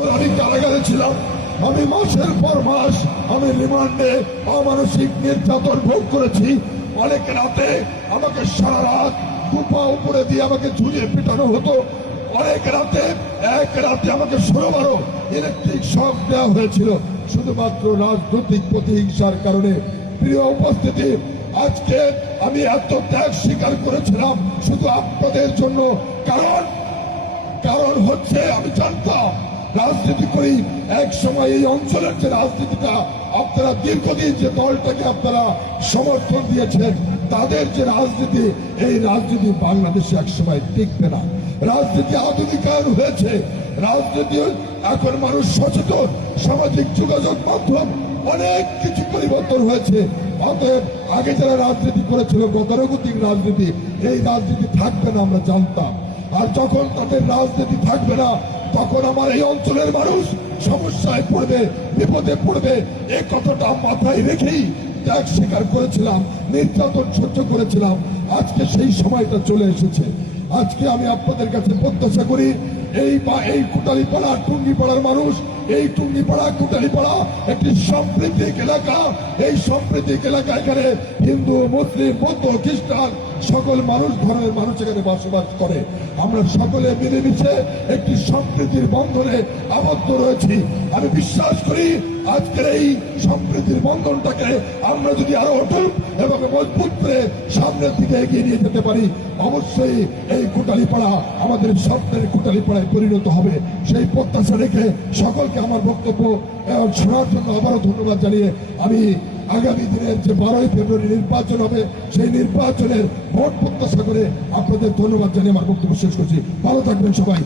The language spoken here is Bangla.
বছর আমি কারাগারে ছিলাম। আমি মাসের পর মাস আমি রিমান্ডে অমানসিক নির্যাতন ভোগ করেছি। অনেক রাতে আমাকে সারা রাত দুপা উপরে দিয়ে আমাকে ঝুলিয়ে পিটানো হতো। অনেক রাতে এক রাতে আমাকে 16 ইলেকট্রিক শক দেওয়া হয়েছিল শুধুমাত্র রাজনৈতিক প্রতিহিংসার কারণে। প্রিয় উপস্থিতি, আজকে আমি এত ত্যাগ স্বীকার করেছিলাম শুধু আপনাদের জন্য। কারণ হচ্ছে আমি জানতাম রাজনীতি করি, এক সময় এই অঞ্চলের যে রাজনীতিটা আপনারা দীর্ঘদিন যে দলটাকে আপনারা সমর্থন দিয়েছেন তাদের যে রাজনীতি, এই রাজনীতি বাংলাদেশে এক সময় টিকবে না। রাজনীতি আধুনিকায়ন হয়েছে, রাজনীতি এখন মানুষ সচেতন, সামাজিক যোগাযোগ মাধ্যম অনেক কিছু পরিবর্তন হয়েছে। অতএব আগে যারা রাজনীতি করেছিল গতানুগতিক রাজনীতি, এই রাজনীতি থাকবে না আমরা জানতাম। আর যখন তাদের রাজনীতি থাকবে না তখন আমার এই অঞ্চলের মানুষ সমস্যায় পড়বে, বিপদে পড়বে। এই কথাটা মাথায় রেখেই ত্যাগ স্বীকার করেছিলাম, নির্যাতন সহ্য করেছিলাম। আজকে সেই সময়টা চলে এসেছে। আজকে আমি আপনাদের কাছে প্রত্যাশা করি এই কোটালীপাড়া টুঙ্গিপাড়ার মানুষ, এই টুঙ্গিপাড়া কোটালীপাড়া একটি সাম্প্রতিক এলাকা। এই সাম্প্রতিক এলাকা, এখানে হিন্দু, মুসলিম, বৌদ্ধ, খ্রিস্টান সকল ধর্মের মানুষ এখানে বসবাস করে। আমরা সকলে মিলেমিশে একটি সম্প্রীতির বন্ধনে আবদ্ধ রয়েছি। আমি বিশ্বাস করি আজকের এই সম্প্রীতির বন্ধনটাকে আমরা যদি আরো অটুট এবং মজবুত করে সামনের দিকে এগিয়ে নিয়ে যেতে পারি, অবশ্যই এই কোটালীপাড়া আমাদের স্বপ্নের কোটালীপাড়ায় পরিণত হবে। সেই প্রত্যাশা রেখে সকলকে আমার বক্তব্য শোনার জন্য আবারও ধন্যবাদ জানিয়ে আমি আগামী দিনের যে 12ই ফেব্রুয়ারি নির্বাচন হবে সেই নির্বাচনের ভোট প্রত্যাশা করে আপনাদের ধন্যবাদ জানিয়ে আমার বক্তব্য শেষ করছি। ভালো থাকবেন সবাই।